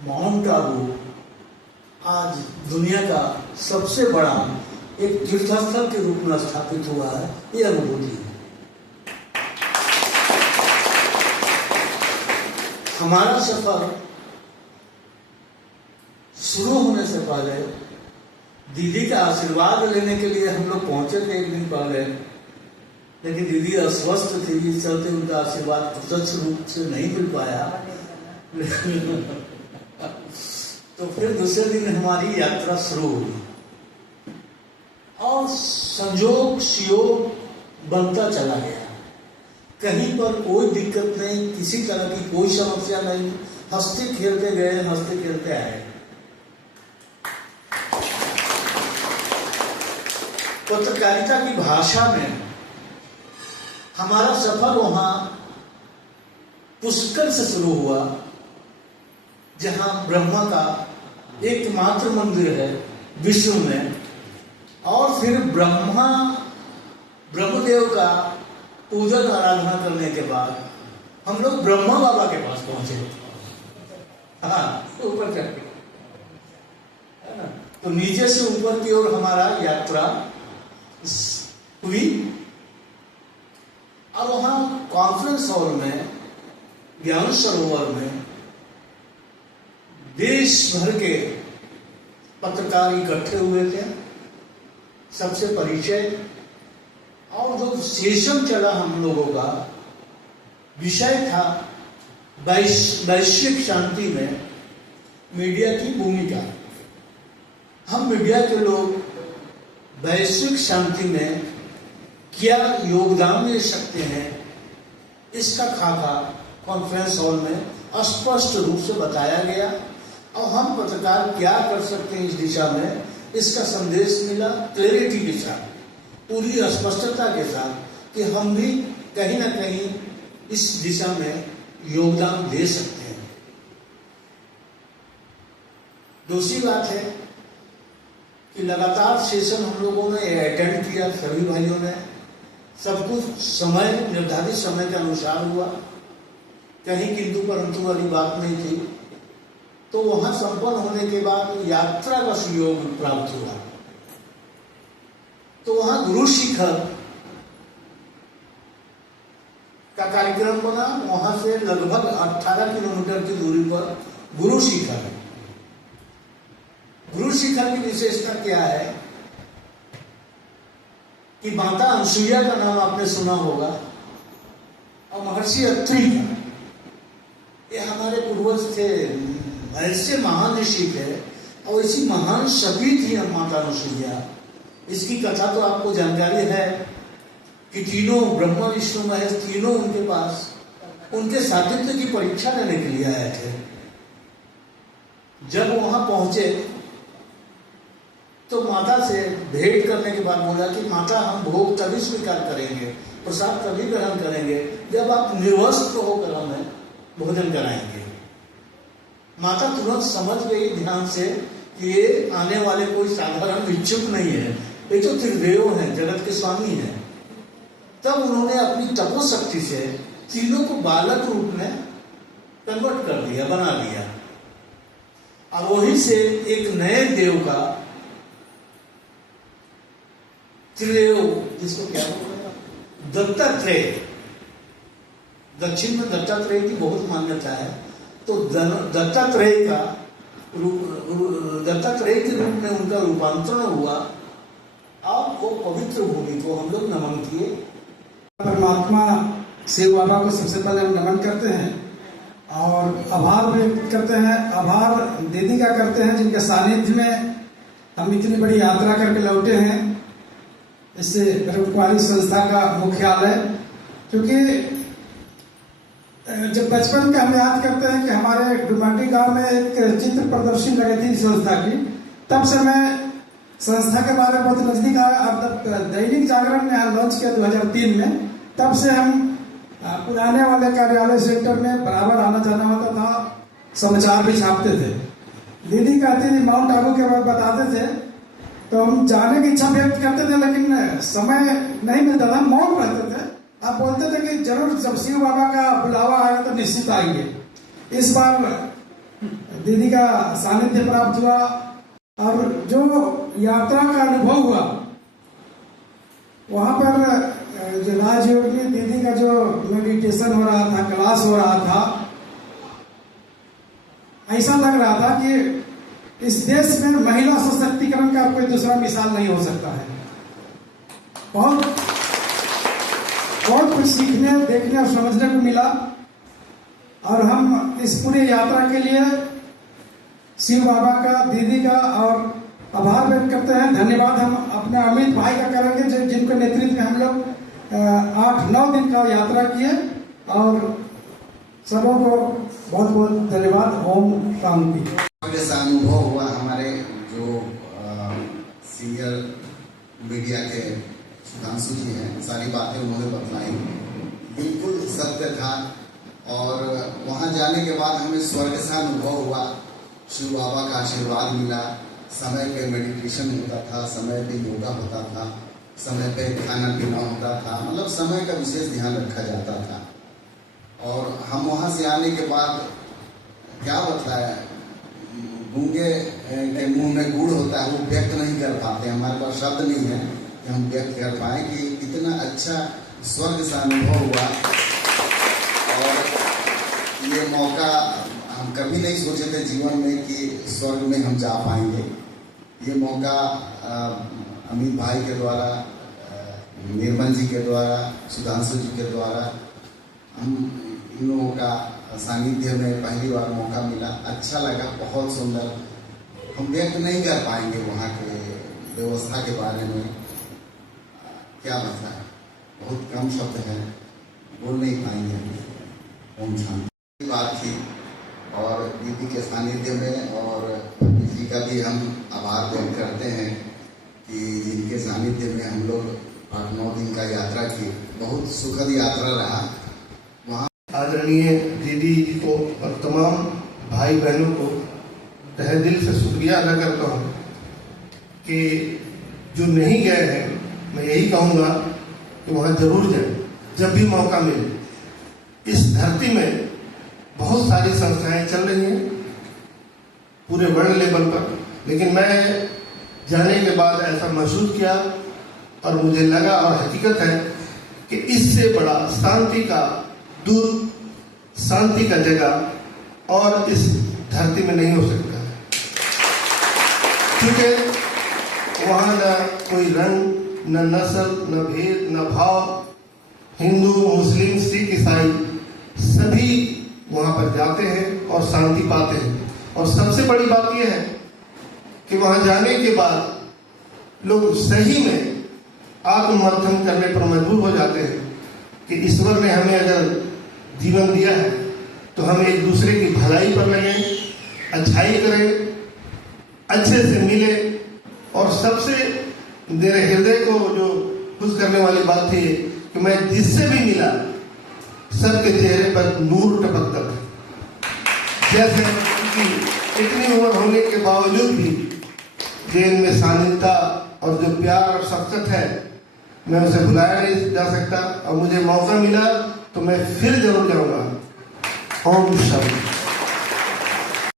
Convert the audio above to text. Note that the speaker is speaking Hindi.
माउंट आबू आज दुनिया का सबसे बड़ा एक तीर्थस्थल के रूप में स्थापित हुआ है, ये अनुभूति है। हमारा सफर शुरू होने से पहले दीदी का आशीर्वाद लेने के लिए हम लोग पहुंचे थे एक दिन पहले, लेकिन दीदी अस्वस्थ थी, इस चलते उनका आशीर्वाद प्रत्यक्ष रूप से नहीं मिल पाया। तो फिर दूसरे दिन हमारी यात्रा शुरू हुई और संयोग सियोग बनता चला गया। कहीं पर कोई दिक्कत नहीं, किसी तरह की कोई समस्या नहीं, हंसते खेलते गए, हंसते खेलते आए। पत्रकारिता की भाषा में हमारा सफर वहां पुष्कर से शुरू हुआ, जहां ब्रह्मा का एकमात्र मंदिर है विश्व में, और फिर ब्रह्मदेव का पूजन आराधना करने के बाद हम लोग ब्रह्मा बाबा के पास पहुंचे। हाँ, ऊपर चढ़ के, है ना। तो नीचे से ऊपर की ओर हमारा यात्रा हुई और वहां कॉन्फ्रेंस हॉल में, ज्ञान सरोवर में देश भर के पत्रकार इकट्ठे हुए थे। सबसे परिचय और जो सेशन चला हम लोगों का विषय था वैश्विक शांति में मीडिया की भूमिका। हम मीडिया के लोग वैश्विक शांति में क्या योगदान दे सकते हैं, इसका खाका कॉन्फ्रेंस हॉल में स्पष्ट रूप से बताया गया और हम पत्रकार क्या कर सकते हैं इस दिशा में, इसका संदेश मिला क्लैरिटी के साथ, पूरी स्पष्टता के साथ कि हम भी कहीं ना कहीं इस दिशा में योगदान दे सकते हैं। दूसरी बात है कि लगातार सेशन हम लोगों ने अटेंड किया, सभी भाइयों ने, सब कुछ समय निर्धारित समय के अनुसार हुआ, कहीं किंतु परंतु वाली बात नहीं थी। तो वहां संपन्न होने के बाद यात्रा का सुयोग प्राप्त हुआ। तो वहां गुरु शिखर का कार्यक्रम बना। वहां से लगभग 18 किलोमीटर की दूरी पर गुरु शिखर है। गुरु शिखर की विशेषता क्या है कि माता अनसुईया का नाम आपने सुना होगा और महर्षि अत्रि का, ये हमारे पूर्वज थे, ऐसे महान ऋषि थे और इसी महान सती थी माता अनसुईया। इसकी कथा तो आपको जानकारी है कि तीनों ब्रह्मा विष्णु महेश तीनों उनके पास उनके सातित्य की परीक्षा लेने के लिए आए थे। जब वहां पहुंचे तो माता से भेंट करने के बाद बोला कि माता, हम भोग तभी स्वीकार करेंगे, प्रसाद तभी ग्रहण करेंगे जब आप निर्वस्त्र होकर हमें भोजन कराएंगे। माता तुरंत समझ गई ध्यान से कि ये आने वाले कोई साधारण भिक्षुक नहीं है, ये तो त्रिदेव हैं, जगत के स्वामी हैं। तब उन्होंने अपनी तपोशक्ति से तीनों को बालक रूप में कन्वर्ट कर दिया, बना दिया, और वहीं से एक नए देव का, त्रिदेव जिसको क्या बोलते हैं, दत्तात्रेय, दक्षिण में दत्तात्रेय की बहुत मान्यता है। तो दत्तात्रेय के रूप में उनका रूपांतरण हुआ और वो पवित्र भूमि को हम लोग नमन किए। परमात्मा शिव बाबा को सबसे पहले हम नमन करते हैं और आभार व्यक्त करते हैं। आभार दीदी का करते हैं जिनके सानिध्य में हम इतनी बड़ी यात्रा करके लौटे हैं। इससे ब्रह्मकुमारी संस्था का मुख्यालय, क्योंकि जब बचपन का हम याद करते हैं कि हमारे डुमाटी गांव में एक चित्र प्रदर्शनी लगी थी संस्था की, तब से मैं संस्था के बारे में बहुत नजदीक आया। अब दैनिक जागरण ने लॉन्च किया 2003 में, तब से हम पुराने वाले कार्यालय सेंटर में बराबर आना जाना होता था, समाचार भी छापते थे। दीदी कहती थी माउंट आबू के बारे में बताते थे, तो हम जाने की इच्छा व्यक्त करते थे, लेकिन समय नहीं मिलता था, मौन रहते थे। आप बोलते थे कि जरूर जब शिव बाबा का बुलावा आएगा तो निश्चित आएंगे। इस बार दीदी का सानिध्य प्राप्त हुआ और जो यात्रा का अनुभव हुआ वहां पर जो राजयोग में दीदी का जो मेडिटेशन हो रहा था, क्लास हो रहा था, ऐसा लग रहा था कि इस देश में महिला सशक्तिकरण का कोई दूसरा मिसाल नहीं हो सकता है। बहुत कुछ सीखने, देखने और समझने को मिला और हम इस पूरी यात्रा के लिए शिव बाबा का, दीदी का और आभार व्यक्त करते हैं। धन्यवाद हम अपने अमित भाई का करेंगे जिनको नेतृत्व में हम लोग 8-9 दिन का यात्रा किए और सबों को बहुत बहुत धन्यवाद। ओम शांति। जैसा अनुभव हुआ हमारे जो सीनियर मीडिया के सुधांशु जी हैं, सारी बातें उन्होंने बतलाई, बिल्कुल सत्य था। और वहाँ जाने के बाद हमें स्वर्ग सा अनुभव हुआ, शिव बाबा का आशीर्वाद मिला। समय पे मेडिटेशन होता था, समय पे योगा होता था, समय पे खाना पीना होता था, मतलब समय का विशेष ध्यान रखा जाता था। और हम वहाँ से आने के बाद क्या बताया, गूंगे के मुंह में गुड़ होता है, वो व्यक्त नहीं कर पाते। हमारे पास शब्द नहीं है कि हम व्यक्त कर पाए कि इतना अच्छा स्वर्ग सा अनुभव हुआ। और ये मौका हम कभी नहीं सोचे थे जीवन में कि स्वर्ग में हम जा पाएंगे। ये मौका अमित भाई के द्वारा, निर्मल जी के द्वारा, सुधांशु जी के द्वारा हम इन लोगों का सानिध्य में पहली बार मौका मिला। अच्छा लगा, बहुत सुंदर। हम व्यक्त नहीं कर पाएंगे वहाँ के व्यवस्था के बारे में, क्या बताएं, बहुत कम शब्द है, बोल नहीं पाएंगे। ओम शांति बात थी। और दीदी के सानिध्य में और पंडित जी का भी हम आभार व्यक्त करते हैं कि जिनके सानिध्य में हम लोग 8-9 दिन का यात्रा की। बहुत सुखद यात्रा रहा। वहाँ आदरणीय दीदी जी को और तमाम भाई बहनों को तहे दिल से शुक्रिया अदा करता हूँ कि जो नहीं गए हैं, मैं यही कहूँगा कि वहाँ जरूर जाएं जब भी मौका मिले। इस धरती में बहुत सारी संस्थाएं चल रही हैं पूरे वर्ल्ड लेवल पर, लेकिन मैं जाने के बाद ऐसा महसूस किया और मुझे लगा और हकीकत है कि इससे बड़ा शांति का दूत, शांति का जगह और इस धरती में नहीं हो सकता है। क्योंकि वहाँ न कोई रंग, न नस्ल, न भेद, न भाव, हिंदू, मुस्लिम, सिख, ईसाई सभी वहाँ पर जाते हैं और शांति पाते हैं। और सबसे बड़ी बात यह है कि वहाँ जाने के बाद लोग सही में आत्ममंथन करने पर मजबूर हो जाते हैं कि ईश्वर ने हमें अगर जीवन दिया है तो हम एक दूसरे की भलाई पर लगें, अच्छाई करें, अच्छे से मिले। और सबसे मेरे हृदय को जो खुश करने वाली बात थी कि मैं जिससे भी मिला सबके चेहरे पर नूर टपकता था। जैसे उनकी इतनी उम्र होने के बावजूद भी जो इनमें शालीनता और जो प्यार और शफकत है, मैं उसे भुलाया नहीं जा सकता। और मुझे मौका मिला तो मैं फिर जरूर जाऊंगा। ओम शांति।